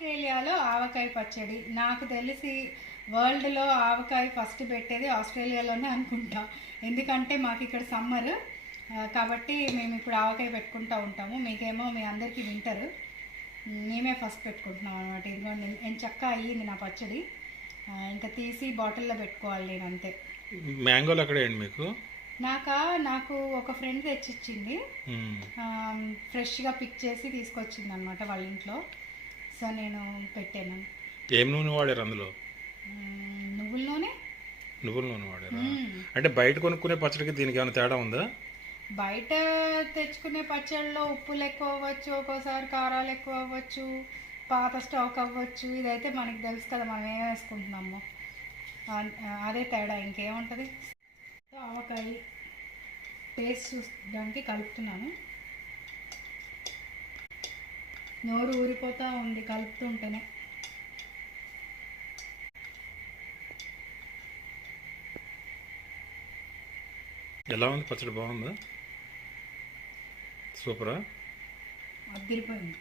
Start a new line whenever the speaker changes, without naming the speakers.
ఆస్ట్రేలియాలో ఆవకాయ పచ్చడి. నాకు తెలిసి వరల్డ్లో ఆవకాయ ఫస్ట్ పెట్టేది ఆస్ట్రేలియాలోనే అనుకుంటా. ఎందుకంటే మాకు ఇక్కడ సమ్మర్. కాబట్టి మేము ఇప్పుడు ఆవకాయ పెట్టుకుంటూ ఉంటాము. మీకేమో మీ అందరికీ వింటర్. మేమే ఫస్ట్ పెట్టుకుంటున్నాం అనమాట ఇదిగోండి నేను చక్క అయ్యింది నా పచ్చడి. ఇంకా తీసి బాటిల్లో పెట్టుకోవాలి నేను అంతే.
మ్యాంగోలు ఎక్కడేయండి మీకు?
నాకా? నాకు ఒక ఫ్రెండ్ తెచ్చిచ్చింది. ఫ్రెష్గా పిక్ చేసి తీసుకొచ్చింది అనమాట వాళ్ళ ఇంట్లో సో నేను పెట్టాను.
ఏం నూనె వాడారు అందులో?
నువ్వుల నూనె?
నువ్వుల నూనె వాడారా. అంటే బయట కొనుక్కునే పచ్చడికి దీనికి ఏమైనా తేడా ఉందా?
బయట తెచ్చుకునే పచ్చళ్ళలో ఉప్పులు ఎక్కువ అవ్వచ్చు ఒక్కోసారి కారాలు ఎక్కువ అవ్వచ్చు పాత స్టాక్ అవ్వచ్చు ఇదైతే మనకి తెలుసు కదా మనం ఏం వేసుకుంటున్నాము. అదే తేడా ఇంకేముంటుంది? ఆవకాయ టేస్ట్ చూడడానికి కలుపుతున్నాను. నోరు ఊరిపోతూ ఉంది కలుపుతుంటేనే.
ఎలా ఉంది పచ్చడి? బాగుందా? సూపరా?
అదిరిపోయింది.